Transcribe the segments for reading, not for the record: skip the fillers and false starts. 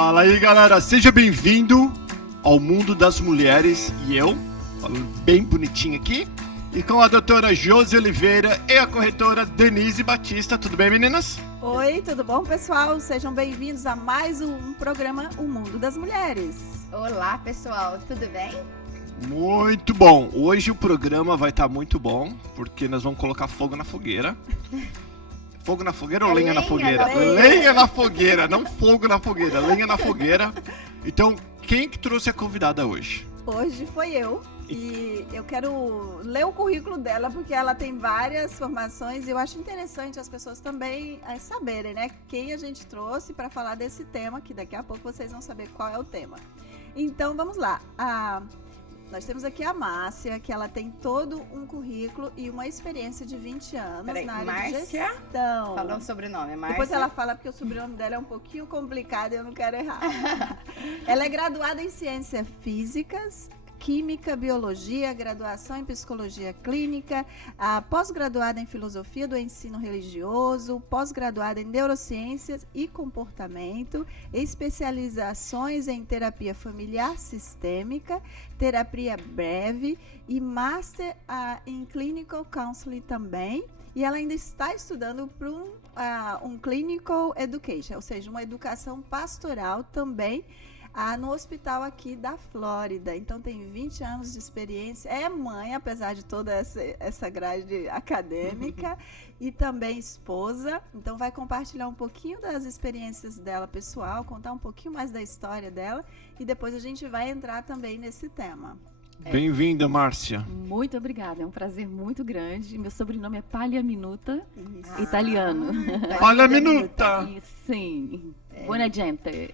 Fala aí, galera, seja bem-vindo ao mundo das mulheres. E eu, falando bem bonitinho aqui, e com a doutora Josi Oliveira e a corretora Denise Batista. Tudo bem, meninas? Oi, tudo bom, pessoal? Sejam bem-vindos a mais um programa O Mundo das Mulheres. Olá, pessoal, tudo bem? Muito bom. Hoje o programa vai estar muito bom, porque nós vamos colocar fogo na fogueira. Fogo na fogueira ou lenha na fogueira? Lenha na fogueira, não fogo na fogueira, lenha na fogueira. Então, quem que trouxe a convidada hoje? Hoje foi eu. E eu quero ler o currículo dela, porque ela tem várias formações e eu acho interessante as pessoas também saberem, né, quem a gente trouxe para falar desse tema, que daqui a pouco vocês vão saber qual é o tema. Então, vamos lá. Nós temos aqui a Márcia, que ela tem todo um currículo e uma experiência de 20 anos na área de gestão. Falou o sobrenome, Márcia. Depois ela fala, porque o sobrenome dela é um pouquinho complicado e eu não quero errar. Ela é graduada em Ciências Físicas, Química, Biologia, graduação em Psicologia Clínica, pós-graduada em Filosofia do Ensino Religioso, pós-graduada em Neurociências e Comportamento, especializações em Terapia Familiar Sistêmica, Terapia Breve e Master em Clinical Counseling também. E ela ainda está estudando para um Clinical Education, ou seja, uma educação pastoral também, no hospital aqui da Flórida. Então tem 20 anos de experiência, é mãe, apesar de toda essa grade acadêmica, e também esposa. Então vai compartilhar um pouquinho das experiências dela pessoal, contar um pouquinho mais da história dela, e depois a gente vai entrar também nesse tema. Bem-vinda, Márcia. Muito obrigada, é um prazer muito grande. Meu sobrenome é Pagliaminuta, italiano. Pagliaminuta! Sim, buona gente.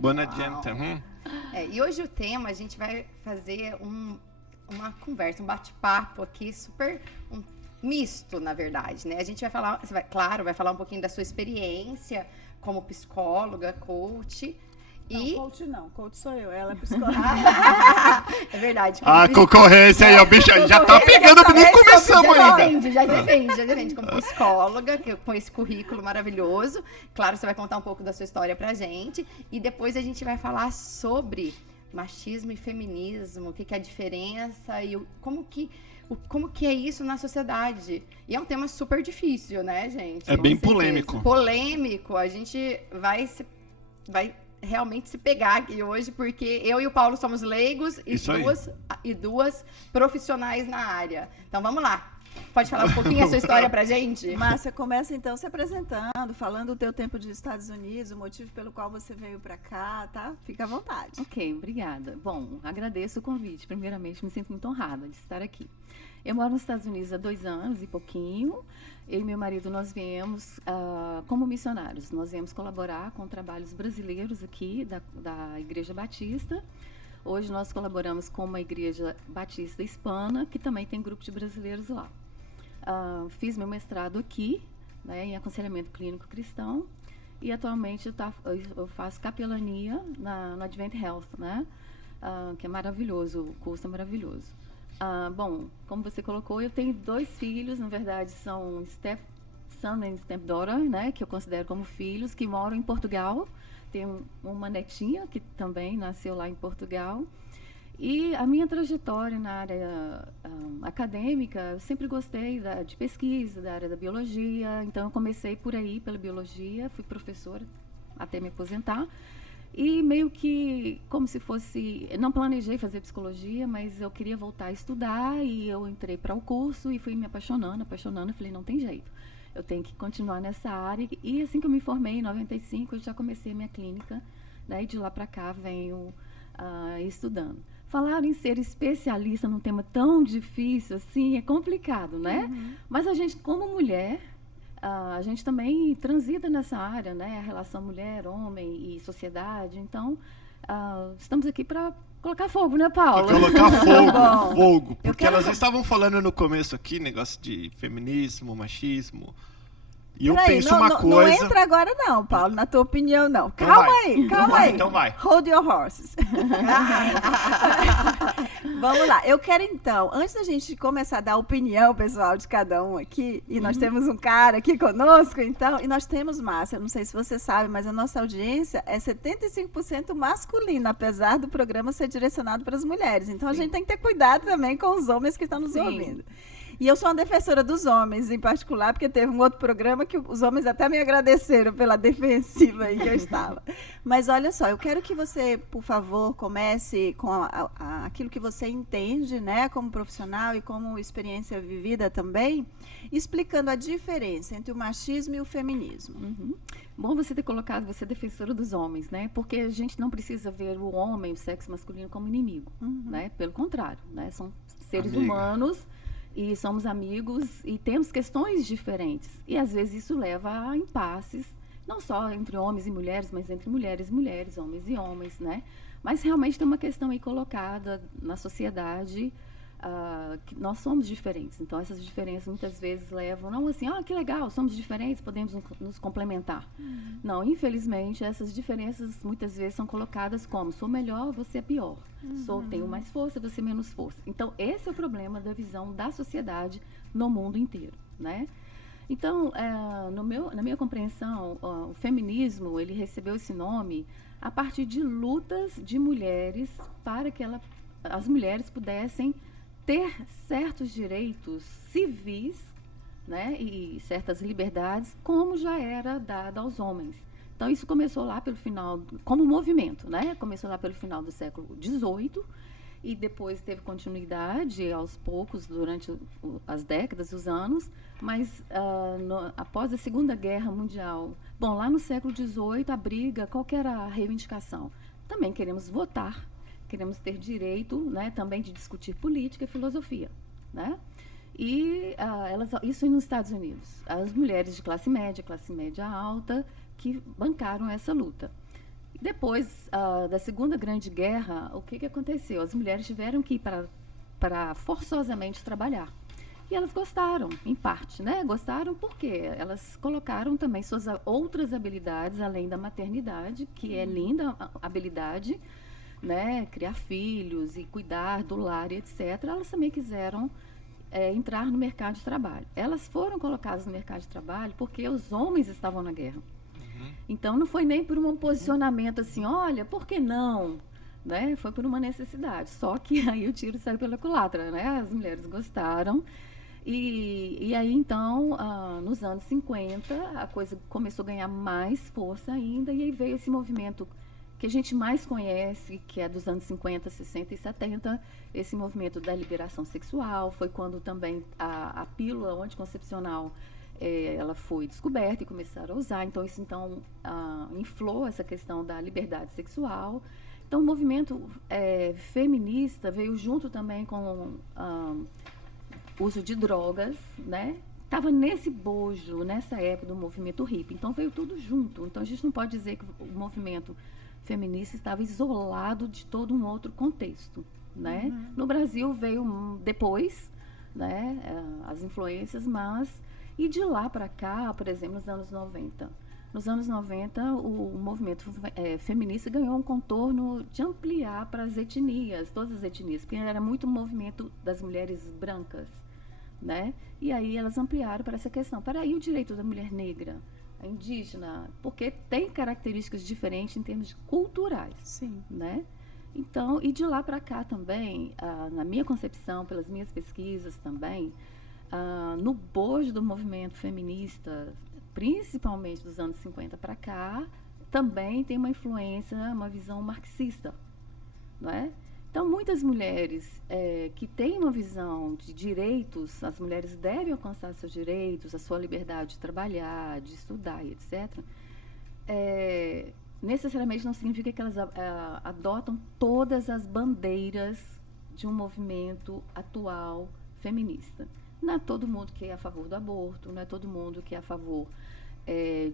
Buona gente. E hoje o tema, a gente vai fazer uma conversa, um bate-papo aqui super misto, na verdade, né? A gente vai falar, vai falar um pouquinho da sua experiência como psicóloga, coach. Não, coach sou eu, ela é psicóloga. É verdade. A concorrência aí, o bicho já tá pegando, nem começamos ainda. Já defende como psicóloga, com esse currículo maravilhoso. Claro, você vai contar um pouco da sua história pra gente. E depois a gente vai falar sobre machismo e feminismo, o que é a diferença e como que é isso na sociedade. E é um tema super difícil, né, gente? É bem polêmico. Polêmico. A gente vai realmente se pegar aqui hoje, porque eu e o Paulo somos leigos e duas profissionais na área. Então vamos lá. Pode falar um pouquinho a sua história pra gente? Márcia, começa então se apresentando, falando o teu tempo de Estados Unidos, o motivo pelo qual você veio pra cá, tá? Fica à vontade. Ok, obrigada. Bom, agradeço o convite. Primeiramente, me sinto muito honrada de estar aqui. Eu moro nos Estados Unidos há 2 anos e pouquinho. Eu e meu marido, nós viemos como missionários. Nós viemos colaborar com trabalhos brasileiros aqui da Igreja Batista. Hoje nós colaboramos com uma Igreja Batista Hispana, que também tem grupo de brasileiros lá. Fiz meu mestrado aqui, né, em aconselhamento clínico cristão. E atualmente eu faço capelania no Advent Health, né, que é maravilhoso, o curso é maravilhoso. Bom, como você colocou, eu tenho 2 filhos, na verdade são stepson e stepdaughter, né, que eu considero como filhos, que moram em Portugal. Tenho uma netinha que também nasceu lá em Portugal. E a minha trajetória na área acadêmica, eu sempre gostei de pesquisa, da área da biologia. Então eu comecei por aí, pela biologia, fui professora até me aposentar. E meio que, como se fosse, não planejei fazer psicologia, mas eu queria voltar a estudar e eu entrei para o curso e fui me apaixonando, e falei, não tem jeito, eu tenho que continuar nessa área. E assim que eu me formei, em 95, eu já comecei a minha clínica, daí de lá para cá venho estudando. Falar em ser especialista num tema tão difícil assim é complicado, né? Mas a gente, como mulher, a gente também transita nessa área, né? A relação mulher-homem e sociedade. Então, estamos aqui para colocar fogo, né, Paulo? Pra colocar fogo. Porque elas estavam falando no começo aqui, negócio de feminismo, machismo. E eu Peraí, penso não, uma não, coisa... não entra agora não, Paulo, na tua opinião não. Então Calma vai. aí, calma Então vai, aí. então vai. Hold your horses. Vamos lá, eu quero então, antes da gente começar a dar a opinião, pessoal, de cada um aqui, e nós temos um cara aqui conosco, então, e nós temos, Márcia, eu não sei se você sabe, mas a nossa audiência é 75% masculina, apesar do programa ser direcionado para as mulheres. Então, a gente tem que ter cuidado também com os homens que estão nos ouvindo. E eu sou uma defensora dos homens, em particular, porque teve um outro programa que os homens até me agradeceram pela defensiva aí que eu estava. Mas olha só, eu quero que você, por favor, comece com aquilo que você entende, né, como profissional e como experiência vivida também, explicando a diferença entre o machismo e o feminismo. Uhum. Bom você ter colocado, você é defensora dos homens, né? Porque a gente não precisa ver o homem, o sexo masculino, como inimigo, né? Pelo contrário, né? São seres humanos e somos amigos e temos questões diferentes. E às vezes isso leva a impasses, não só entre homens e mulheres, mas entre mulheres e mulheres, homens e homens, né? Mas realmente tem uma questão aí colocada na sociedade, que nós somos diferentes. Então, essas diferenças muitas vezes levam, não assim, que legal, somos diferentes, podemos nos complementar. Não, infelizmente, essas diferenças muitas vezes são colocadas como, sou melhor, você é pior. Tenho mais força, você menos força. Então, esse é o problema da visão da sociedade no mundo inteiro, né? Então, na minha compreensão, o feminismo, ele recebeu esse nome a partir de lutas de mulheres para que as mulheres pudessem ter certos direitos civis, né, e certas liberdades, como já era dado aos homens. Então, isso começou lá pelo final, como movimento, né? Começou lá pelo final do século XVIII e depois teve continuidade aos poucos durante as décadas, os anos, mas após a Segunda Guerra Mundial, bom, lá no século XVIII, a briga, qual que era a reivindicação? Também queremos votar, queremos ter direito, né, também de discutir política e filosofia, né? E isso nos Estados Unidos. As mulheres de classe média alta, que bancaram essa luta. Depois da Segunda Grande Guerra, o que aconteceu? As mulheres tiveram que ir para forçosamente trabalhar. E elas gostaram, em parte, né? Gostaram porque elas colocaram também suas outras habilidades, além da maternidade, que é linda habilidade, né, criar filhos e cuidar do lar, etc., elas também quiseram entrar no mercado de trabalho. Elas foram colocadas no mercado de trabalho porque os homens estavam na guerra. Então, não foi nem por um posicionamento assim, olha, por que não? Né? Foi por uma necessidade. Só que aí o tiro saiu pela culatra, né? As mulheres gostaram. E aí, então, nos anos 50, a coisa começou a ganhar mais força ainda, e aí veio esse movimento que a gente mais conhece, que é dos anos 50, 60 e 70, esse movimento da liberação sexual. Foi quando também a pílula anticoncepcional ela foi descoberta e começaram a usar. Então, isso inflou essa questão da liberdade sexual. Então, o movimento feminista veio junto também com o uso de drogas, né? Estava nesse bojo, nessa época do movimento hippie. Então, veio tudo junto. Então, a gente não pode dizer que o movimento feminista estava isolado de todo um outro contexto, né? No Brasil veio depois, né, as influências, e de lá para cá, por exemplo, nos anos 90. Nos anos 90, o movimento feminista ganhou um contorno de ampliar para as etnias, todas as etnias, porque era muito um movimento das mulheres brancas, né? E aí elas ampliaram para essa questão. Para aí o direito da mulher negra, a indígena, porque tem características diferentes em termos culturais. Sim. Né? Então, e de lá para cá também, na minha concepção, pelas minhas pesquisas também, no bojo do movimento feminista, principalmente dos anos 50 para cá, também tem uma influência, uma visão marxista, não é? Então, muitas mulheres que têm uma visão de direitos, as mulheres devem alcançar seus direitos, a sua liberdade de trabalhar, de estudar, etc., necessariamente não significa que elas adotam todas as bandeiras de um movimento atual feminista. Não é todo mundo que é a favor do aborto, não é todo mundo que é a favor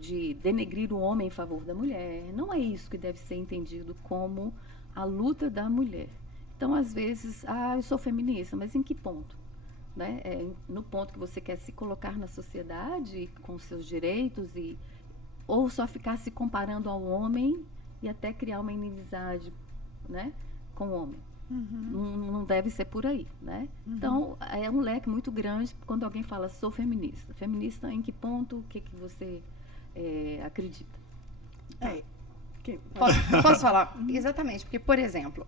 de denegrir o homem em favor da mulher. Não é isso que deve ser entendido como a luta da mulher. Então, às vezes, eu sou feminista, mas em que ponto? né, no ponto que você quer se colocar na sociedade com seus direitos, ou só ficar se comparando ao homem e até criar uma inimizade, né, com o homem. Não deve ser por aí, né? Então, é um leque muito grande quando alguém fala, sou feminista. Feminista em que ponto? O que você acredita? Posso falar? Exatamente, porque, por exemplo,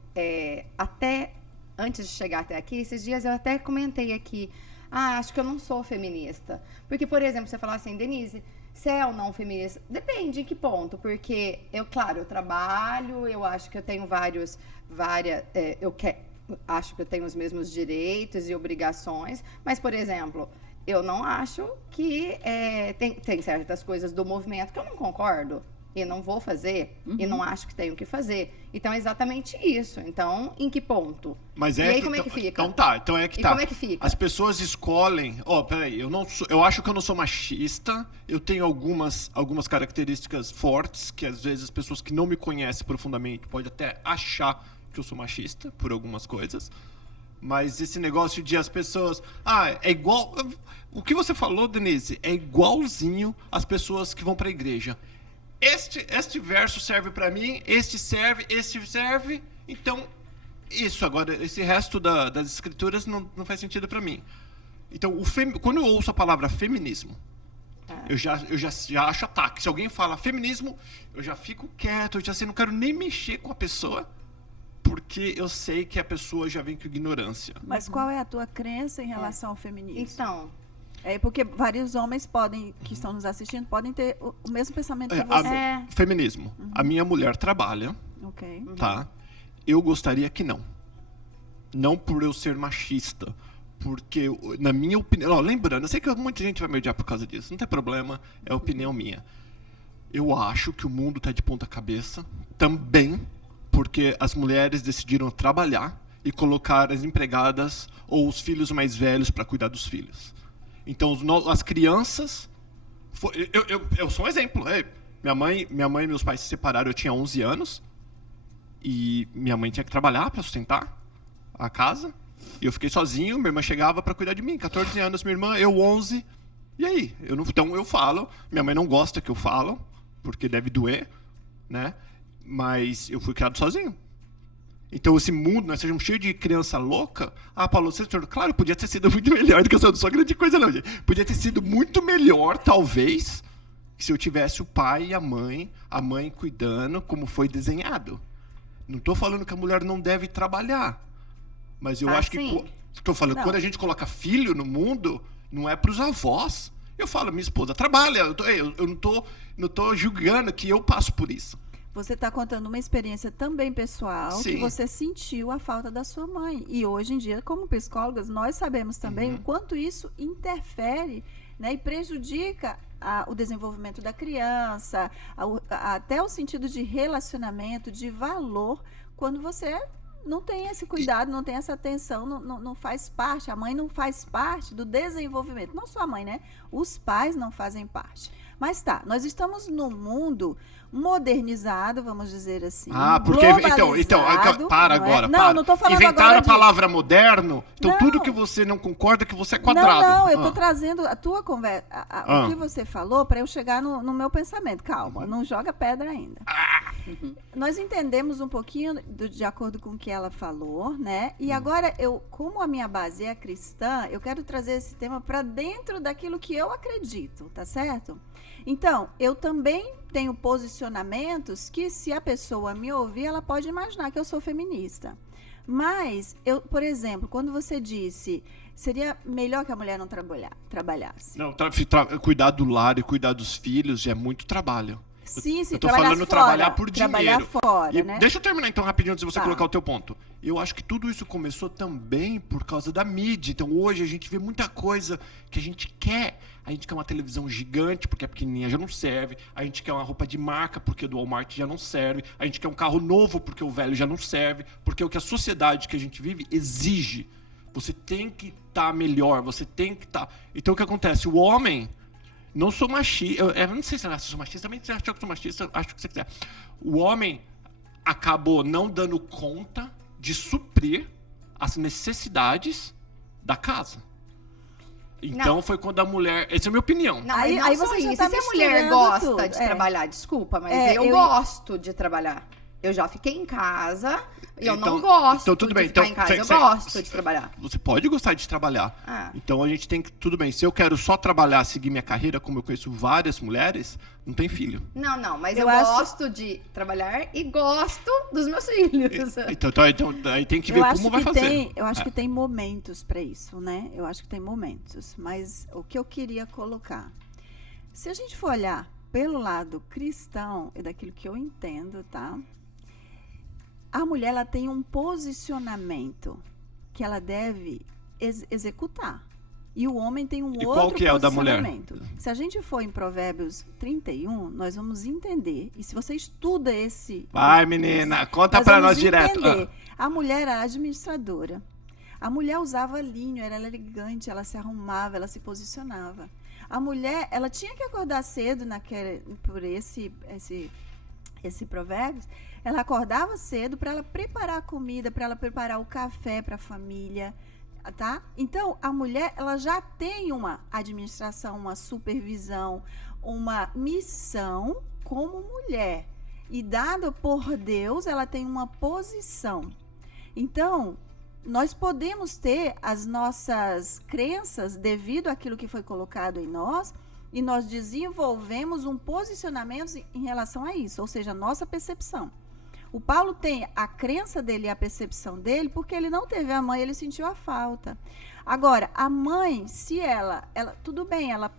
até antes de chegar até aqui, esses dias eu até comentei aqui, acho que eu não sou feminista. Porque, por exemplo, você falar assim, Denise, você é ou não feminista? Depende em que ponto, porque eu trabalho, eu acho que eu tenho acho que eu tenho os mesmos direitos e obrigações, mas, por exemplo, eu não acho que tem certas coisas do movimento que eu não concordo e não vou fazer e não acho que tenho que fazer. Então, é exatamente isso. Então, em que ponto? Mas e aí, como é que fica? Então é que E tá. como é que fica? As pessoas escolhem... peraí, eu acho que eu não sou machista, eu tenho algumas características fortes, que às vezes as pessoas que não me conhecem profundamente podem até achar que eu sou machista por algumas coisas. Mas esse negócio de as pessoas... é igual... O que você falou, Denise, é igualzinho as pessoas que vão para a igreja. Este verso serve para mim, este serve, então isso. Agora, esse resto das escrituras não faz sentido para mim. Então, quando eu ouço a palavra feminismo, eu já acho ataque. Se alguém fala feminismo, eu já fico quieto, eu já sei, não quero nem mexer com a pessoa, porque eu sei que a pessoa já vem com ignorância. Mas qual é a tua crença em relação ao feminismo? Então... porque vários homens que estão nos assistindo podem ter o mesmo pensamento que você. Feminismo. A minha mulher trabalha, tá? Eu gostaria que não. Não por eu ser machista, porque, na minha opinião... lembrando, eu sei que muita gente vai me odiar por causa disso, não tem problema, é opinião minha. Eu acho que o mundo está de ponta cabeça, também porque as mulheres decidiram trabalhar e colocar as empregadas ou os filhos mais velhos para cuidar dos filhos. Então, as crianças... Eu sou um exemplo. Minha mãe e meus pais se separaram, eu tinha 11 anos. E minha mãe tinha que trabalhar para sustentar a casa. E eu fiquei sozinho, minha irmã chegava para cuidar de mim. 14 anos, minha irmã, eu 11. E aí? Então, eu falo. Minha mãe não gosta que eu falo, porque deve doer, né? Mas eu fui criado sozinho. Então, esse mundo, nós sejamos cheios de criança louca. Paulo, claro, podia ter sido muito melhor do que eu não sou grande coisa, não, gente. Podia ter sido muito melhor, talvez, se eu tivesse o pai e a mãe cuidando como foi desenhado. Não estou falando que a mulher não deve trabalhar. Mas eu acho que... Estou falando, quando a gente coloca filho no mundo, não é para os avós. Eu falo, minha esposa trabalha. Eu não tô julgando que eu passo por isso. Você está contando uma experiência também pessoal, Sim. que você sentiu a falta da sua mãe. E hoje em dia, como psicólogas, nós sabemos também o quanto isso interfere, né, e prejudica o desenvolvimento da criança, até o sentido de relacionamento, de valor, quando você não tem esse cuidado, não tem essa atenção, não faz parte, a mãe não faz parte do desenvolvimento. Não só a mãe, né? Os pais não fazem parte. Mas nós estamos num mundo modernizado, vamos dizer assim. Porque então, para agora. Não estou falando Inventaram agora a palavra moderno, então tudo que você não concorda que você é quadrado. Não, eu estou trazendo a tua conversa, o que você falou, para eu chegar no meu pensamento. Calma, não joga pedra ainda. Nós entendemos um pouquinho de acordo com o que ela falou, né? E agora, como a minha base é cristã, eu quero trazer esse tema para dentro daquilo que eu acredito, tá certo? Então, eu também tenho posicionamentos que, se a pessoa me ouvir, ela pode imaginar que eu sou feminista. Mas, por exemplo, quando você disse, seria melhor que a mulher não trabalhasse. Não, cuidar do lar e cuidar dos filhos é muito trabalho. Sim, eu tô falando trabalhar por trabalhar dinheiro. Fora, né? Deixa eu terminar então rapidinho antes de você colocar o teu ponto. Eu acho que tudo isso começou também por causa da mídia. Então hoje a gente vê muita coisa que a gente quer. A gente quer uma televisão gigante porque a pequenininha já não serve. A gente quer uma roupa de marca porque do Walmart já não serve. A gente quer um carro novo porque o velho já não serve. Porque é o que a sociedade que a gente vive exige. Você tem que estar melhor, você tem que estar... Então o que acontece? O homem... Não sou machista, eu não sei se eu sou machista, também se achar que sou machista, acho que você quiser. O homem acabou não dando conta de suprir as necessidades da casa. Então foi quando a mulher... Essa é a minha opinião. Não, Aí- mas não aí só você já isso. tá E se a mulher misturando gosta tudo, de é. trabalhar, desculpa, mas É, eu eu- gosto de trabalhar. Eu já fiquei em casa e eu Então- não gosto então tudo de bem. ficar Então, em casa. Eu cê- gosto de trabalhar. Você pode gostar de trabalhar. Ah. Então a gente tem que... Tudo bem, se eu quero só trabalhar, seguir minha carreira, como eu conheço várias mulheres, não tem filho. Não, mas eu Eu acho- gosto de trabalhar e gosto dos meus filhos. Então aí tem que ver Eu acho como vai que fazer. eu acho que tem momentos para isso, né? Eu acho que tem momentos. Mas o que eu queria colocar, se a gente for olhar pelo lado cristão e daquilo que eu entendo, tá? A mulher ela tem um posicionamento que ela deve executar. E o homem tem um E outro qual que é o da mulher? posicionamento. Se a gente for em Provérbios 31, nós vamos entender. E se você estuda esse Vai, menina, conta nós pra vamos nós direto. entender. A mulher era administradora. A mulher usava linho, era elegante, ela se arrumava, ela se posicionava. A mulher, ela tinha que acordar cedo por esse provérbio. Ela acordava cedo para ela preparar a comida, para ela preparar o café para a família, tá? Então, a mulher, ela já tem uma administração, uma supervisão, uma missão como mulher. E dada por Deus, ela tem uma posição. Então, nós podemos ter as nossas crenças devido àquilo que foi colocado em nós e nós desenvolvemos um posicionamento em relação a isso, ou seja, a nossa percepção. O Paulo tem a crença dele e a percepção dele porque ele não teve a mãe, ele sentiu a falta. Agora, a mãe, se ela tudo bem, ela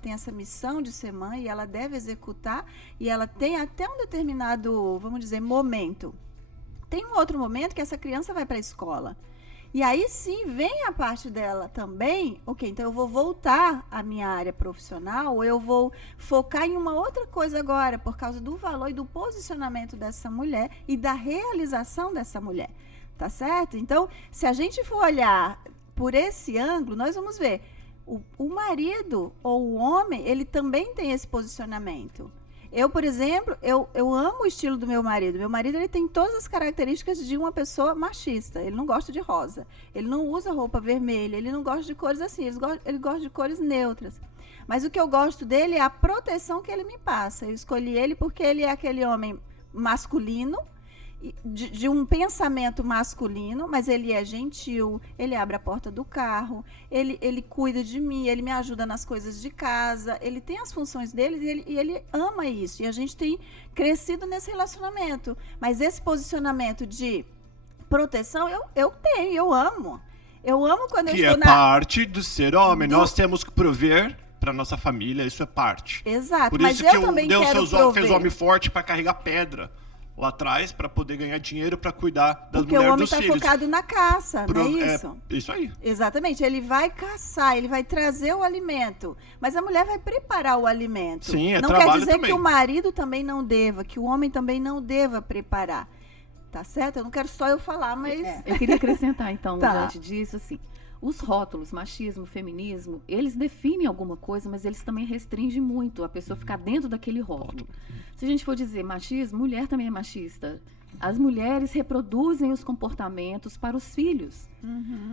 tem essa missão de ser mãe e ela deve executar e ela tem até um determinado, vamos dizer, momento. Tem um outro momento que essa criança vai para a escola. E aí sim vem a parte dela também, ok, então eu vou voltar à minha área profissional, ou eu vou focar em uma outra coisa agora, por causa do valor e do posicionamento dessa mulher e da realização dessa mulher, tá certo? Então, se a gente for olhar por esse ângulo, nós vamos ver, o marido ou o homem, ele também tem esse posicionamento. Eu, por exemplo, eu amo o estilo do meu marido. Meu marido, ele tem todas as características de uma pessoa machista. Ele não gosta de rosa. Ele não usa roupa vermelha. Ele não gosta de cores assim. Ele gosta de cores neutras. Mas o que eu gosto dele é a proteção que ele me passa. Eu escolhi ele porque ele é aquele homem masculino, de um pensamento masculino, mas ele é gentil, ele abre a porta do carro, ele cuida de mim, ele me ajuda nas coisas de casa, ele tem as funções dele e ele ama isso. E a gente tem crescido nesse relacionamento. Mas esse posicionamento de proteção, eu tenho, eu amo. Eu amo quando eu Que estou é parte do ser homem. Nós temos que prover para nossa família, isso é parte. Exato, Por mas isso que eu também Deus quero fez o homem forte para carregar pedra lá atrás, para poder ganhar dinheiro para cuidar das porque o mulheres homem dos está filhos. focado na caça, não é isso? É isso aí. Exatamente, ele vai caçar, ele vai trazer o alimento, mas a mulher vai preparar o alimento. Sim, não quer trabalho dizer também. que o marido também não deva, que o homem também não deva preparar. Tá certo? Eu não quero só eu falar, mas... Eu queria acrescentar, então, Tá. diante disso, assim, os rótulos, machismo, feminismo, eles definem alguma coisa, mas eles também restringem muito a pessoa ficar dentro daquele rótulo. Se a gente for dizer machismo, mulher também é machista. As mulheres reproduzem os comportamentos para os filhos,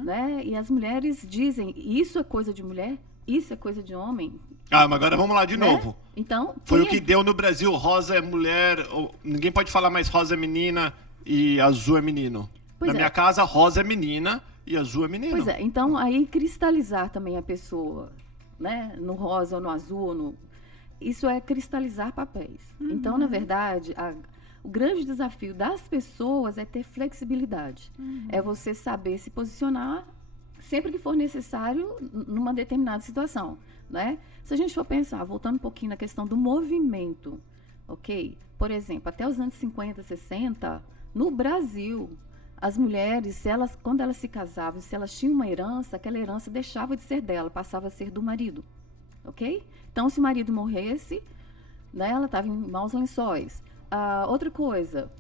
né? E as mulheres dizem, isso é coisa de mulher, isso é coisa de homem. Ah, mas agora vamos lá de né? novo. Então, Foi o quem que deu no Brasil, rosa é mulher, ninguém pode falar mais rosa é menina e azul é menino. Pois Na é. minha casa, rosa é menina e azul é menino. Pois é, então aí cristalizar também a pessoa, né, no rosa ou no azul, isso é cristalizar papéis. Então, na verdade, o grande desafio das pessoas é ter flexibilidade. É você saber se posicionar sempre que for necessário numa determinada situação, né? Se a gente for pensar, voltando um pouquinho na questão do movimento, ok? Por exemplo, até os anos 50, 60, no Brasil, as mulheres, quando elas se casavam, se elas tinham uma herança, aquela herança deixava de ser dela, passava a ser do marido, ok? Então, se o marido morresse, né, ela estava em maus lençóis. Outra coisa,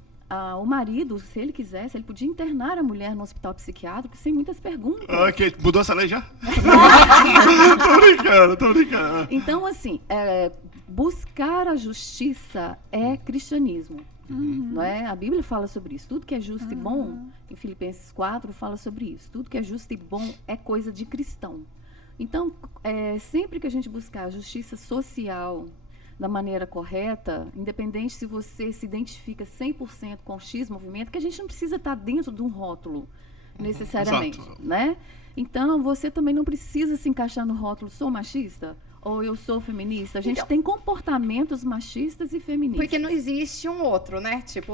o marido, se ele quisesse, ele podia internar a mulher no hospital psiquiátrico sem muitas perguntas. Ok, mudou essa lei já? tô brincando. Então, assim, buscar a justiça é cristianismo. Não é? A Bíblia fala sobre isso. Tudo que é justo e bom, em Filipenses 4, fala sobre isso. Tudo que é justo e bom é coisa de cristão. Então, sempre que a gente buscar a justiça social da maneira correta, independente se você se identifica 100% com o X movimento, que a gente não precisa estar dentro de um rótulo necessariamente, Exato. né? Então, você também não precisa se encaixar no rótulo sou machista ou eu sou feminista. A gente Então, tem comportamentos machistas e feministas. Porque não existe um outro, né? Tipo,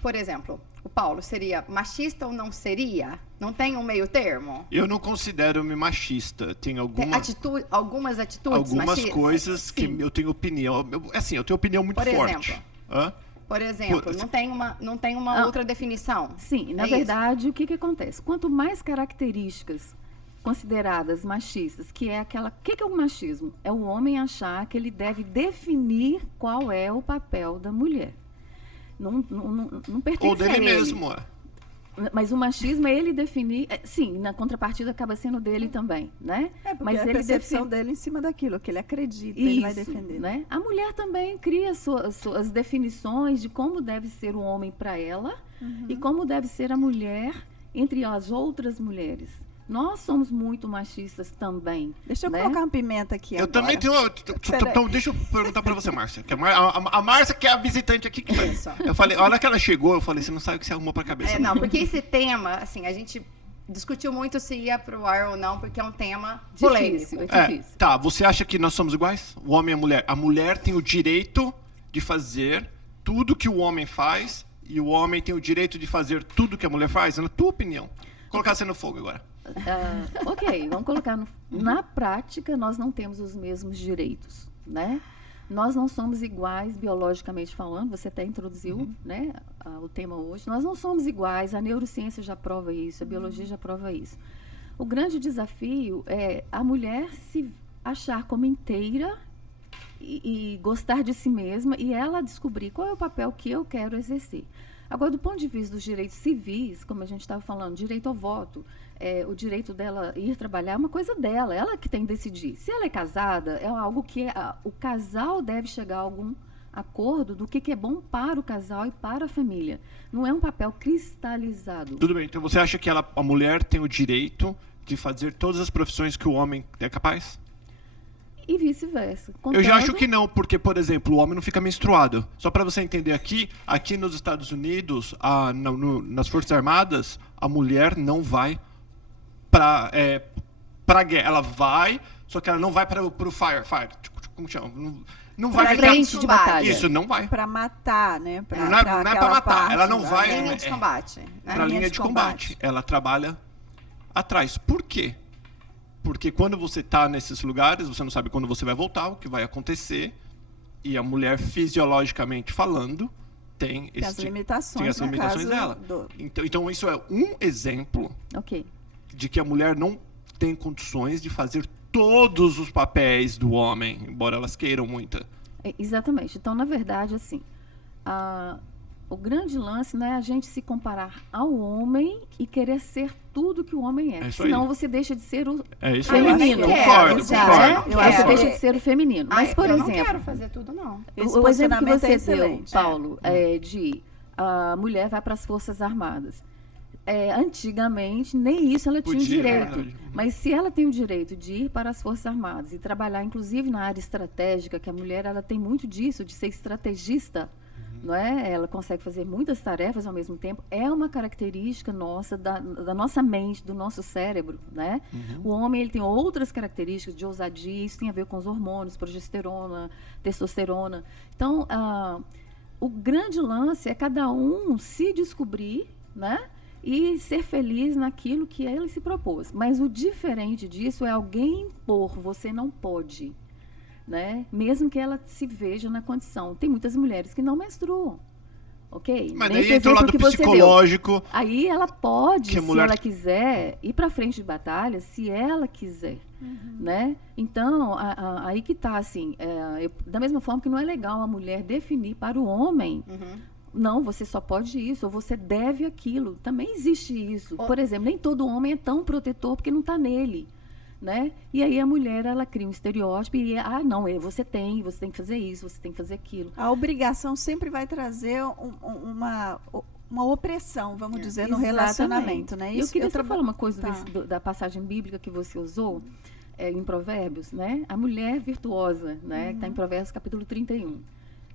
por exemplo, o Paulo seria machista ou não seria? Não tem um meio termo? Eu não considero-me machista. Tem Tem algumas atitudes algumas machistas? coisas que Sim. eu tenho opinião. Eu tenho opinião muito Por forte. exemplo? Hã? Por exemplo, Por- não tem uma outra definição? Sim, na É isso? verdade, o que acontece? Quanto mais características consideradas machistas, que é aquela... O que é o machismo? É o homem achar que ele deve definir qual é o papel da mulher. Não pertence Ou dele a ele. mesmo. Mas o machismo é ele definir... sim, na contrapartida acaba sendo dele também, né? Porque Mas é a ele percepção dele em cima daquilo, que ele acredita, ele vai defender. né? A mulher também cria suas definições de como deve ser o homem para ela e como deve ser a mulher entre as outras mulheres. Nós somos muito machistas também. Deixa eu né? colocar uma pimenta aqui Eu agora. também tenho. Peraí. Então, deixa eu perguntar pra você, Márcia. Que a Márcia, que é a visitante aqui. Isso. Eu falei, a hora que ela chegou, eu falei, você não sabe o que você arrumou pra cabeça. Não, porque esse tema, assim, a gente discutiu muito se ia pro ar ou não, porque é um tema Difícil, polêmico. é difícil. Tá, você acha que nós somos iguais? O homem e a mulher? A mulher tem o direito de fazer tudo que o homem faz e o homem tem o direito de fazer tudo que a mulher faz? Na tua opinião. Vou colocar você no fogo agora. Ok, vamos colocar na prática nós não temos os mesmos direitos, né? Nós não somos iguais biologicamente falando. Você até introduziu, né, o tema hoje. Nós não somos iguais. A neurociência já prova isso, a biologia já prova isso. O grande desafio é a mulher se achar como inteira e gostar de si mesma e ela descobrir qual é o papel que eu quero exercer. Agora, do ponto de vista dos direitos civis, como a gente estava falando, direito ao voto, o direito dela ir trabalhar é uma coisa dela, ela que tem que decidir. Se ela é casada, é algo que o casal deve chegar a algum acordo do que é bom para o casal e para a família. Não é um papel cristalizado. Tudo bem, então você acha que a mulher tem o direito de fazer todas as profissões que o homem é capaz? E vice-versa. Eu já acho que não, porque, por exemplo, o homem não fica menstruado. Só para você entender aqui nos Estados Unidos, nas Forças Armadas, a mulher não vai pra guerra. Ela vai, só que ela não vai pro fire. Como chama? Não vai Pra ficar... frente de batalha. Isso, não vai. Para matar, né? Não é pra matar, ela não vai... Linha de combate. Né? Pra linha de combate. Ela trabalha atrás. Por quê? Porque quando você tá nesses lugares, você não sabe quando você vai voltar, o que vai acontecer. E a mulher, fisiologicamente falando, tem as limitações, tem as no limitações caso dela. Então, isso é um exemplo Ok. de que a mulher não tem condições de fazer todos os papéis do homem, embora elas queiram muita. Exatamente. Então, na verdade, assim, o grande lance não é a gente se comparar ao homem e querer ser tudo que o homem é. É isso Senão aí. você deixa de ser o É isso feminino. aí. Concordo. Você deixa de ser o feminino. Mas, por eu exemplo, não quero fazer tudo, não. Esse o exemplo que posicionamento você é deu, excelente. Paulo, de a mulher vai para as Forças Armadas. Antigamente, nem isso ela tinha o Podia, direito. verdade. Mas se ela tem o direito de ir para as Forças Armadas e trabalhar, inclusive, na área estratégica, que a mulher ela tem muito disso, de ser estrategista, não é? Ela consegue fazer muitas tarefas ao mesmo tempo. É uma característica nossa, da nossa mente, do nosso cérebro, né? O homem ele tem outras características de ousadia, isso tem a ver com os hormônios, progesterona, testosterona. Então, o grande lance é cada um se descobrir, né? E ser feliz naquilo que ele se propôs. Mas o diferente disso é alguém impor, você não pode. Né? Mesmo que ela se veja na condição. Tem muitas mulheres que não menstruam, ok? Mas Nesse daí entra o exemplo lado que você deu. psicológico. Aí ela pode, Que a mulher- se ela quiser, ir para frente de batalha, se ela quiser, né? Então, aí que tá, assim, da mesma forma que não é legal a mulher definir para o homem, não, você só pode isso, ou você deve aquilo. Também existe isso. Por exemplo, nem todo homem é tão protetor porque não está nele. Né? E aí a mulher, ela cria um estereótipo e, não, você tem que fazer isso, você tem que fazer aquilo. A obrigação sempre vai trazer uma opressão, vamos dizer, no Exatamente. relacionamento, né? Eu queria só traba- falar uma coisa Tá. da passagem bíblica que você usou. em Provérbios, né? A mulher virtuosa, né? Que está em Provérbios capítulo 31.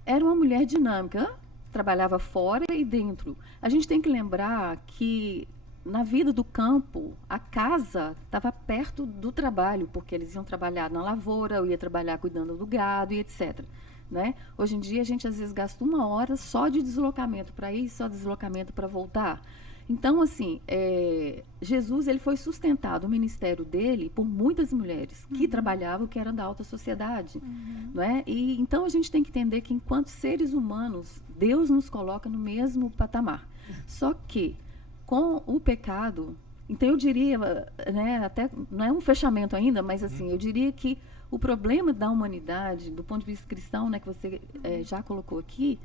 Era uma mulher dinâmica, trabalhava fora e dentro. A gente tem que lembrar que na vida do campo, a casa estava perto do trabalho, porque eles iam trabalhar na lavoura, eu ia trabalhar cuidando do gado e etc. Né? Hoje em dia, a gente às vezes gasta 1 hora só de deslocamento para ir, só deslocamento para voltar. Então, assim, Jesus ele foi sustentado, o ministério dele, por muitas mulheres que trabalhavam, que eram da alta sociedade. Não é? E, então, a gente tem que entender que, enquanto seres humanos, Deus nos coloca no mesmo patamar. Só que, com o pecado, então eu diria, né, até não é um fechamento ainda, mas assim, eu diria que o problema da humanidade, do ponto de vista cristão, né, que você já colocou aqui,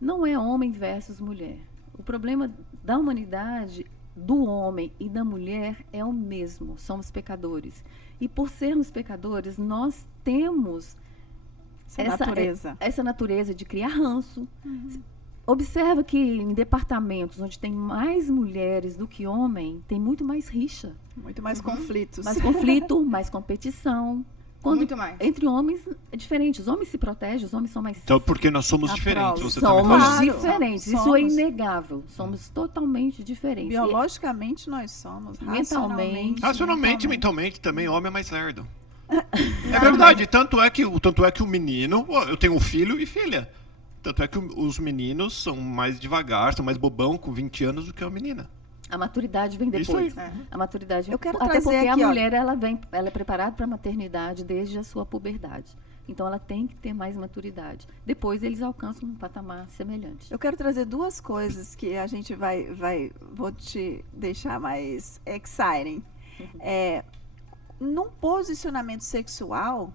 não é homem versus mulher. O problema da humanidade, do homem e da mulher é o mesmo. Somos pecadores. E por sermos pecadores, nós temos essa natureza de criar ranço. Observa que em departamentos onde tem mais mulheres do que homem, tem muito mais rixa. Muito mais conflitos. Mais conflito, mais competição. Muito mais. Entre homens é diferente. Os homens se protegem, os homens são mais... Então, porque nós somos diferentes, você também Somos falou. diferentes, isso é inegável. Somos totalmente diferentes. Biologicamente nós somos, Mentalmente, mentalmente também, homem é mais lerdo. É verdade, tanto é que o menino, eu tenho um filho e filha. Tanto é que os meninos são mais devagar, são mais bobão com 20 anos do que a menina. A maturidade vem depois. Isso aí. A maturidade vem. Eu quero até porque trazer aqui, a mulher ela é preparada para a maternidade desde a sua puberdade. Então ela tem que ter mais maturidade. Depois eles alcançam um patamar semelhante. Eu quero trazer 2 coisas que a gente vou te deixar mais exciting. Num posicionamento sexual,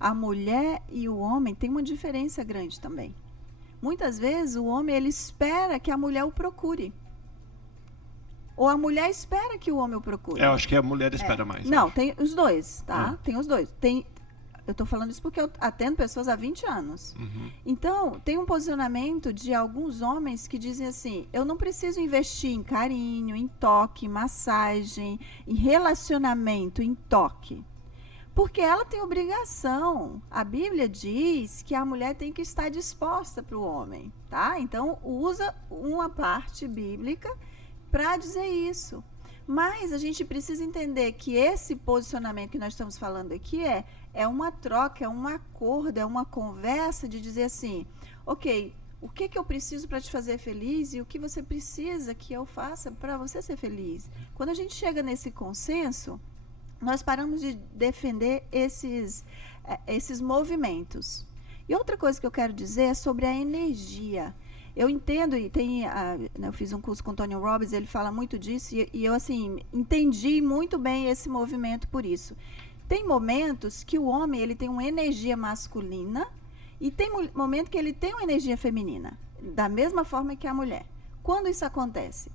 a mulher e o homem têm uma diferença grande também. Muitas vezes o homem ele espera que a mulher o procure. Ou a mulher espera que o homem o procure. Eu acho que a mulher espera mais. Não, tem os dois, tá? Tem os dois. Eu tô falando isso porque eu atendo pessoas há 20 anos. Então, tem um posicionamento de alguns homens que dizem assim, eu não preciso investir em carinho, em toque, em massagem, em relacionamento, em toque. Porque ela tem obrigação. A Bíblia diz que a mulher tem que estar disposta para o homem, tá? Então, usa uma parte bíblica para dizer isso. Mas a gente precisa entender que esse posicionamento que nós estamos falando aqui é uma troca, é um acordo, é uma conversa de dizer assim, ok, o que eu preciso para te fazer feliz e o que você precisa que eu faça para você ser feliz. Quando a gente chega nesse consenso, nós paramos de defender esses movimentos. E outra coisa que eu quero dizer é sobre a energia. Eu entendo, e eu fiz um curso com o Tony Robbins, ele fala muito disso, e eu, assim, entendi muito bem esse movimento por isso. Tem momentos que o homem ele tem uma energia masculina e tem momento que ele tem uma energia feminina, da mesma forma que a mulher. Quando isso acontece?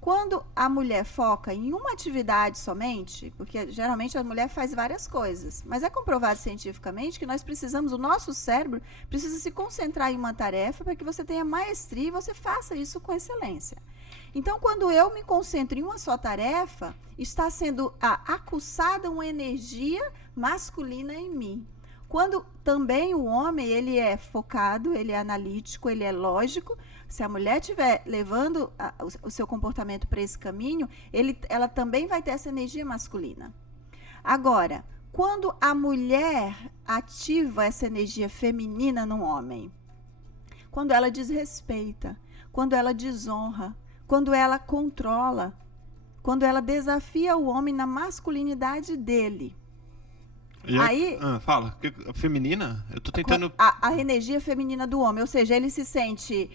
Quando a mulher foca em uma atividade somente, porque geralmente a mulher faz várias coisas, mas é comprovado cientificamente que nós precisamos, o nosso cérebro precisa se concentrar em uma tarefa para que você tenha maestria e você faça isso com excelência. Então, quando eu me concentro em uma só tarefa, está sendo acuçada uma energia masculina em mim. Quando também o homem ele é focado, ele é analítico, ele é lógico, se a mulher estiver levando o seu comportamento para esse caminho, ela também vai ter essa energia masculina. Agora, quando a mulher ativa essa energia feminina no homem, quando ela desrespeita, quando ela desonra, quando ela controla, quando ela desafia o homem na masculinidade dele. Aí, fala, feminina? Eu tô tentando... A energia feminina do homem, ou seja, ele se sente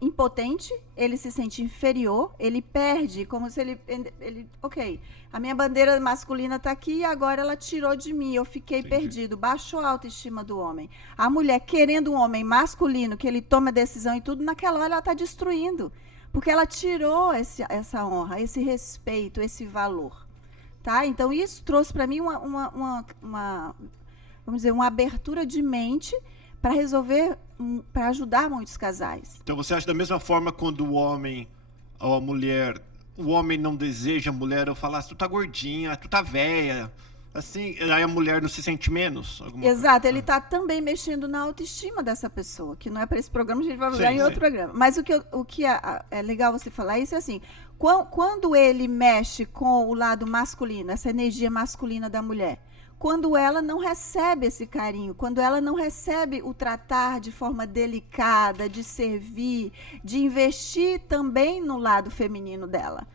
impotente, ele se sente inferior, ele perde, como se ele ok, a minha bandeira masculina está aqui e agora ela tirou de mim, eu fiquei perdido, baixou a autoestima do homem. A mulher querendo um homem masculino, que ele tome a decisão e tudo, naquela hora ela está destruindo, porque ela tirou essa honra, esse respeito, esse valor. Tá? Então, isso trouxe para mim vamos dizer, uma abertura de mente para resolver, para ajudar muitos casais. Então, você acha da mesma forma quando o homem ou o homem não deseja a mulher, eu falo, tu tá gordinha, tu tá velha, Assim, aí a mulher não se sente menos? Alguma Exato, coisa? ele está também mexendo na autoestima dessa pessoa, que não é para esse programa, a gente vai falar Sim, em sim. outro programa. Mas o que é legal você falar isso é assim, quando ele mexe com o lado masculino, essa energia masculina da mulher, quando ela não recebe esse carinho, quando ela não recebe o tratar de forma delicada, de servir, de investir também no lado feminino dela.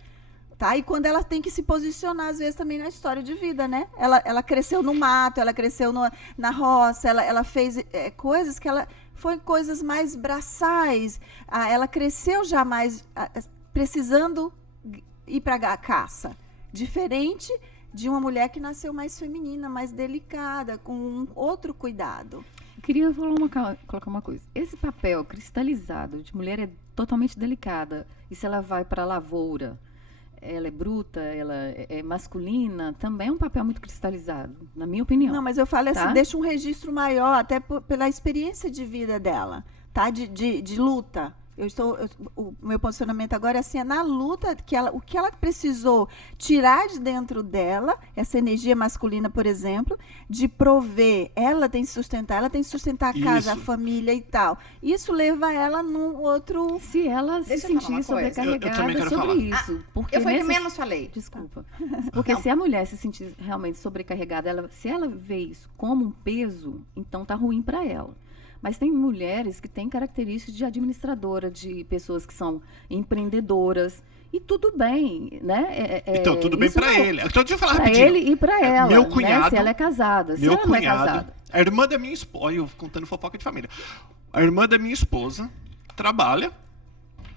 Tá? E quando ela tem que se posicionar, às vezes, também na história de vida, né? Ela cresceu no mato, ela cresceu na roça, ela fez coisas que foi coisas mais braçais. Ela cresceu já mais precisando ir para a caça. Diferente de uma mulher que nasceu mais feminina, mais delicada, com um outro cuidado. Queria colocar uma coisa. Esse papel cristalizado de mulher é totalmente delicada. E se ela vai para a lavoura, ela é bruta, ela é masculina, também é um papel muito cristalizado, na minha opinião. Não, mas eu falo assim, tá? deixa um registro maior, até pela experiência de vida dela, tá? De luta. O meu posicionamento agora é assim, é na luta, o que ela precisou tirar de dentro dela, essa energia masculina, por exemplo, de prover, ela tem que sustentar a casa, a família e tal. Isso leva ela num outro... Se ela se Deixa eu falar sentir uma coisa. sobrecarregada sobre isso. Porque Eu foi que menos falei. Desculpa. Porque se a mulher se sentir realmente sobrecarregada, se ela vê isso como um peso, então tá ruim para ela. Mas tem mulheres que têm características de administradora, de pessoas que são empreendedoras. E tudo bem, né? Então, tudo bem para ele. Então, deixa eu falar para rapidinho. ele e para ela, meu cunhado, né? Se ela é casada. Se meu ela não é cunhado, casada. a irmã da minha esposa, olha, eu contando fofoca de família. A irmã da minha esposa trabalha,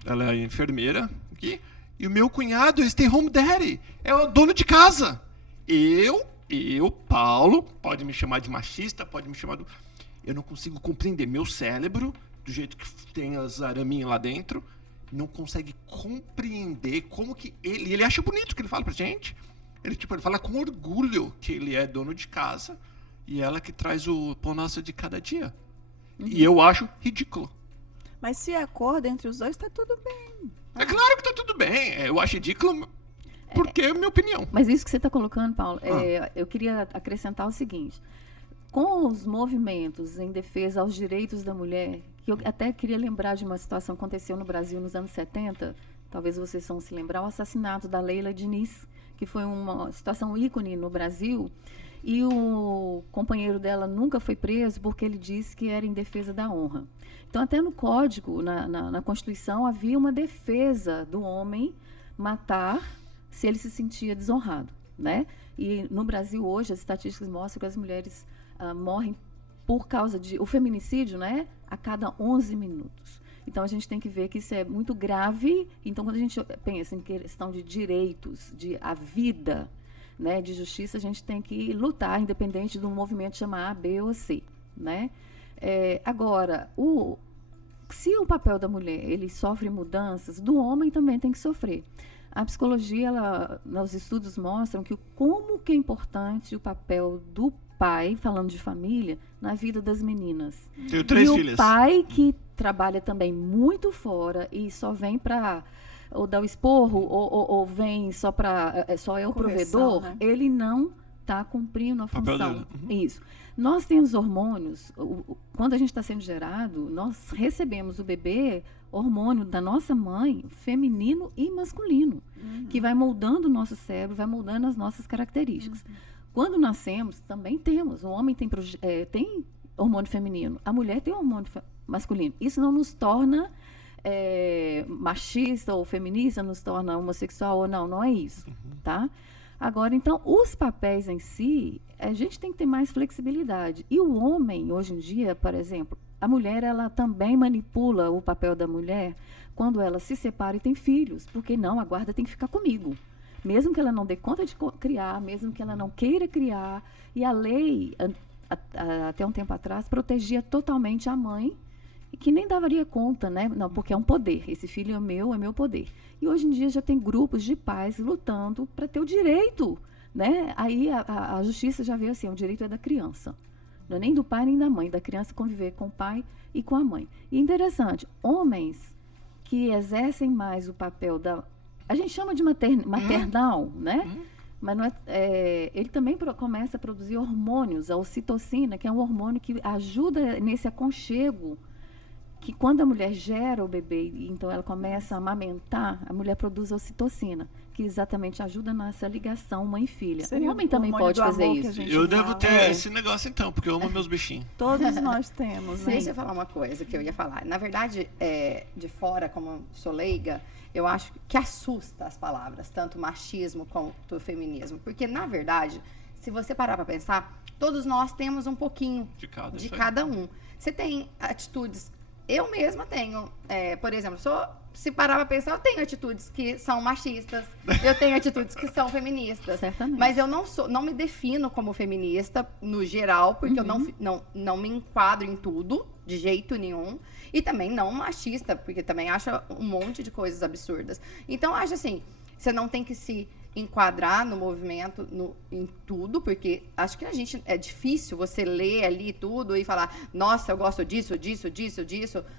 ela é enfermeira aqui, e o meu cunhado é stay home daddy, é o dono de casa. Eu, Paulo, pode me chamar de machista, pode me chamar do... Eu não consigo compreender. Meu cérebro, do jeito que tem as araminhas lá dentro, não consegue compreender como que ele acha bonito o que ele fala pra gente. Ele fala com orgulho que ele é dono de casa e ela que traz o pão nosso de cada dia. E eu acho ridículo. Mas se acorda entre os dois, tá tudo bem. É claro que tá tudo bem. Eu acho ridículo porque é minha opinião. Mas isso que você está colocando, Paulo, eu queria acrescentar o seguinte. Com os movimentos em defesa aos direitos da mulher, que eu até queria lembrar de uma situação que aconteceu no Brasil nos anos 70, talvez vocês vão se lembrar, o assassinato da Leila Diniz, que foi uma situação ícone no Brasil, e o companheiro dela nunca foi preso porque ele disse que era em defesa da honra. Então, até no Código, na Constituição, havia uma defesa do homem matar se ele se sentia desonrado, né? E no Brasil, hoje, as estatísticas mostram que as mulheres morrem por causa de... O feminicídio, né? A cada 11 minutos. Então, a gente tem que ver que isso é muito grave. Então, quando a gente pensa em questão de direitos, a vida, né, de justiça, a gente tem que lutar, independente do movimento chamar A, B ou C, né? Agora, se o papel da mulher ele sofre mudanças, do homem também tem que sofrer. A psicologia, os estudos mostram como que é importante o papel do pai, falando de família, na vida das meninas. Tenho 3 filhas. O pai que trabalha também muito fora e só vem para ou dar o esporro ou vem só para só é o provedor, né? ele não está cumprindo a função. Uhum. Isso. Nós temos hormônios, quando a gente está sendo gerado, nós recebemos o bebê, hormônio da nossa mãe, feminino e masculino, que vai moldando o nosso cérebro, vai moldando as nossas características. Quando nascemos, também temos, o homem tem hormônio feminino, a mulher tem hormônio masculino. Isso não nos torna machista ou feminista, nos torna homossexual ou não é isso, tá? Agora, então, os papéis em si, a gente tem que ter mais flexibilidade. E o homem, hoje em dia, por exemplo, a mulher, ela também manipula o papel da mulher quando ela se separa e tem filhos. Porque não, a guarda tem que ficar comigo. Mesmo que ela não dê conta de criar, mesmo que ela não queira criar. E a lei, até um tempo atrás, protegia totalmente a mãe, e que nem daria conta, né? Não, porque é um poder. Esse filho é meu poder. E hoje em dia já tem grupos de pais lutando para ter o direito, né? Aí a justiça já veio assim, o direito é da criança. Não é nem do pai nem da mãe, da criança conviver com o pai e com a mãe. E interessante, homens que exercem mais o papel a gente chama de maternal, né? Mas não ele também começa a produzir hormônios, a ocitocina, que é um hormônio que ajuda nesse aconchego, que quando a mulher gera o bebê, então ela começa a amamentar, a mulher produz a ocitocina, que exatamente ajuda nessa ligação mãe-filha. O homem também pode fazer isso. Eu devo ter esse negócio então, porque eu amo meus bichinhos. Todos nós temos, né? Deixa eu falar uma coisa que eu ia falar. Na verdade, de fora, como sou leiga, eu acho que assusta as palavras, tanto machismo quanto feminismo. Porque, na verdade, se você parar para pensar, todos nós temos um pouquinho de cada um. Você tem atitudes... Eu mesma tenho, por exemplo, se parar para pensar, eu tenho atitudes que são machistas, eu tenho atitudes que são feministas. Certamente. Mas eu não me defino como feminista no geral, porque eu não me enquadro em tudo, de jeito nenhum. E também não machista, porque também acho um monte de coisas absurdas. Então, acho assim, você não tem que se enquadrar no movimento, em tudo, porque acho que é difícil você ler ali tudo e falar, nossa, eu gosto disso,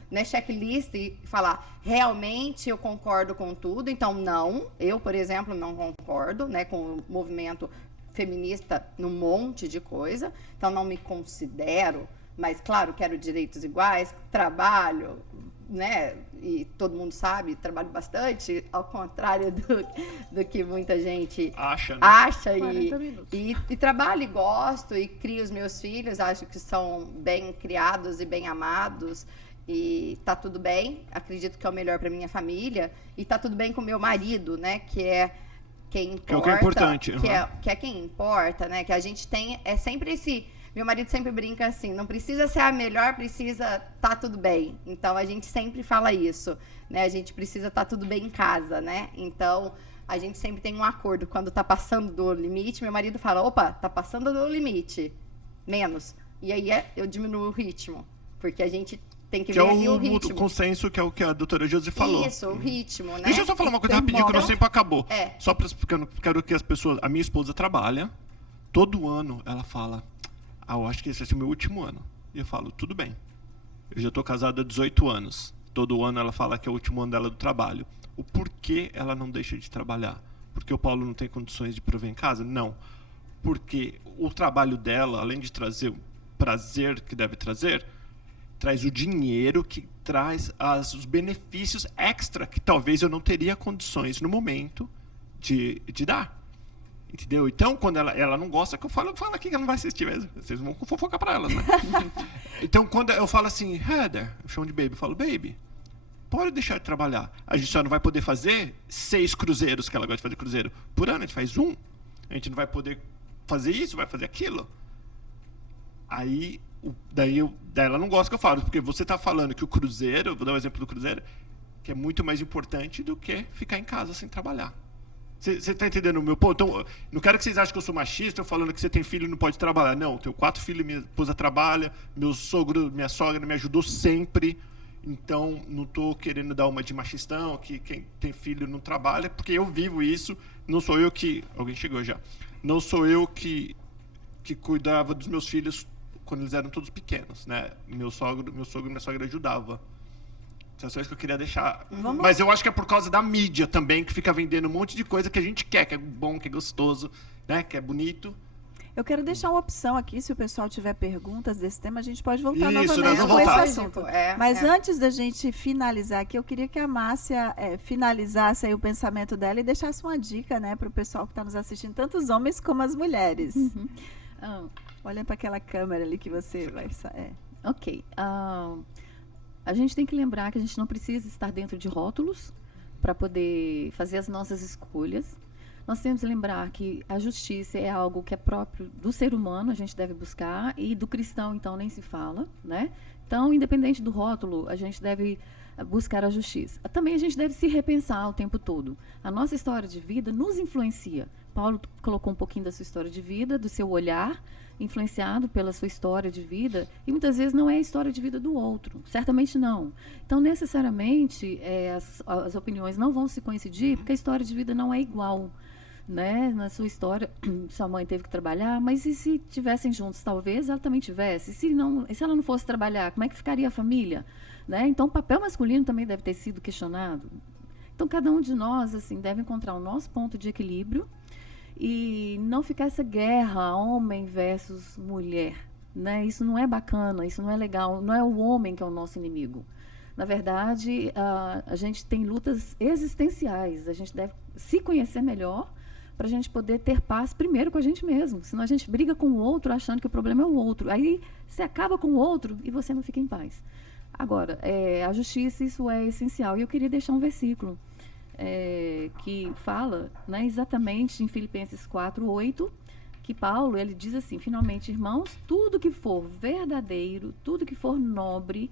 né, checklist e falar, realmente eu concordo com tudo. Então, não, eu, por exemplo, não concordo, né, com o movimento feminista num monte de coisa, então não me considero, mas claro, quero direitos iguais, trabalho, né, e todo mundo sabe, trabalho bastante, ao contrário do que muita gente acha, né? E trabalho e gosto, e crio os meus filhos, acho que são bem criados e bem amados, e tá tudo bem, acredito que é o melhor para minha família, e tá tudo bem com meu marido, né, que é quem importa, que é o que é importante, que é quem importa, né, que a gente tem, sempre esse... Meu marido sempre brinca assim, não precisa ser a melhor, precisa tá tudo bem. Então, a gente sempre fala isso, né? A gente precisa tá tudo bem em casa, né? Então, a gente sempre tem um acordo. Quando tá passando do limite, meu marido fala, opa, tá passando do limite, menos. E aí, eu diminuo o ritmo, porque a gente tem que ver ali o ritmo. O consenso, que é o que a doutora Josi falou. Isso, o ritmo, né? Deixa eu só falar uma coisa rapidinho, que o nosso tempo acabou. É. Só para explicar, eu quero que as pessoas... A minha esposa trabalha, todo ano ela fala... eu acho que esse vai ser o meu último ano. E eu falo, tudo bem. Eu já estou casada há 18 anos. Todo ano ela fala que é o último ano dela do trabalho. O porquê ela não deixa de trabalhar? Porque o Paulo não tem condições de prover em casa? Não. Porque o trabalho dela, além de trazer o prazer que deve trazer, traz o dinheiro que traz os benefícios extra que talvez eu não teria condições no momento de dar. Entendeu? Então, quando ela não gosta, que eu falo aqui que ela não vai assistir mesmo. Vocês vão fofocar pra elas, né? Então, quando eu falo assim, Heather, eu chamo de Baby, eu falo, Baby, pode deixar de trabalhar. A gente só não vai poder fazer 6 cruzeiros, que ela gosta de fazer cruzeiro, por ano, a gente faz 1. A gente não vai poder fazer isso, vai fazer aquilo. Aí, daí ela não gosta que eu falo, porque você tá falando que o cruzeiro, vou dar um exemplo do cruzeiro, que é muito mais importante do que ficar em casa sem trabalhar. Você está entendendo o meu ponto? Então, não quero que vocês achem que eu sou machista, eu falando que você tem filho e não pode trabalhar. Não, eu tenho 4 filhos, minha esposa trabalha, minha sogra me ajudou sempre. Então, não estou querendo dar uma de machistão, que quem tem filho não trabalha, porque eu vivo isso. Não sou eu que... Alguém chegou já. Não sou eu que cuidava dos meus filhos quando eles eram todos pequenos, né? Meu sogro e minha sogra ajudavam. Essas coisas que eu queria deixar. Mas eu acho que é por causa da mídia também, que fica vendendo um monte de coisa que a gente quer, que é bom, que é gostoso, né? Que é bonito. Eu quero deixar uma opção aqui, se o pessoal tiver perguntas desse tema, a gente pode voltar Isso, novamente nós vamos com esse voltar. assunto. Mas antes da gente finalizar aqui, eu queria que a Márcia finalizasse aí o pensamento dela e deixasse uma dica, né, para o pessoal que está nos assistindo, tanto os homens como as mulheres. Olha para aquela câmera ali que você vai... Ok. A gente tem que lembrar que a gente não precisa estar dentro de rótulos para poder fazer as nossas escolhas. Nós temos que lembrar que a justiça é algo que é próprio do ser humano, a gente deve buscar, e do cristão, então, nem se fala, né? Então, independente do rótulo, a gente deve buscar a justiça. Também a gente deve se repensar o tempo todo. A nossa história de vida nos influencia. Paulo colocou um pouquinho da sua história de vida, do seu olhar, influenciado pela sua história de vida, e muitas vezes não é a história de vida do outro, certamente não. Então, necessariamente, as opiniões não vão se coincidir, porque a história de vida não é igual, né? Na sua história, sua mãe teve que trabalhar, mas e se tivessem juntos? Talvez ela também tivesse. Se ela não fosse trabalhar, como é que ficaria a família? Né? Então, o papel masculino também deve ter sido questionado. Então, cada um de nós, assim, deve encontrar o nosso ponto de equilíbrio e não ficar essa guerra homem versus mulher, né? Isso não é bacana, isso não é legal, não é o homem que é o nosso inimigo. Na verdade, a gente tem lutas existenciais, a gente deve se conhecer melhor para a gente poder ter paz primeiro com a gente mesmo. Senão a gente briga com o outro achando que o problema é o outro. Aí você acaba com o outro e você não fica em paz. Agora, a justiça, isso é essencial. E eu queria deixar um versículo que fala, né, exatamente em Filipenses 4:8, que Paulo, ele diz assim: finalmente, irmãos, tudo que for verdadeiro, tudo que for nobre,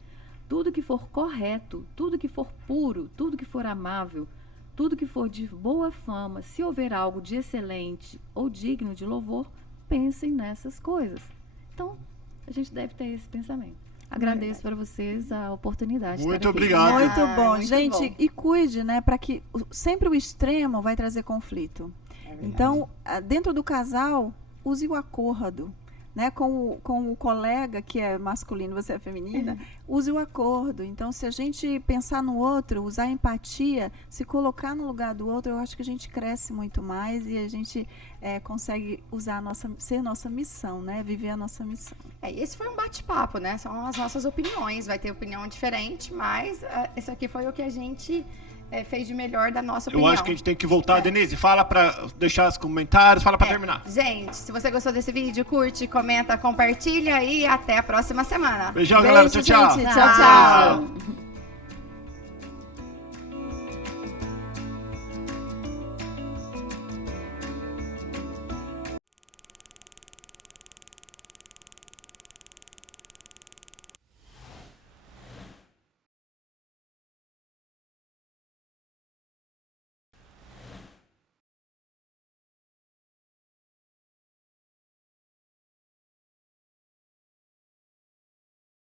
tudo que for correto, tudo que for puro, tudo que for amável, tudo que for de boa fama, se houver algo de excelente ou digno de louvor, pensem nessas coisas. Então, a gente deve ter esse pensamento. Agradeço para vocês a oportunidade. Muito de estar aqui. obrigado. Muito bom. muito Gente, bom. e cuide, né? Para que sempre o extremo vai trazer conflito. Então, dentro do casal, use o acordo. Né, com o colega que é masculino, você é feminina, use o acordo. Então, se a gente pensar no outro, usar a empatia, se colocar no lugar do outro, eu acho que a gente cresce muito mais e a gente consegue usar ser nossa missão, né, viver a nossa missão. E esse foi um bate-papo, né? São as nossas opiniões. Vai ter opinião diferente, mas esse aqui foi o que a gente fez de melhor da nossa opinião. Eu acho que a gente tem que voltar. Denise, fala pra deixar os comentários, fala pra terminar. Gente, se você gostou desse vídeo, curte, comenta, compartilha e até a próxima semana. Beijão, galera. Beijo, Tchau, tchau. gente. Tchau, tchau. Tchau.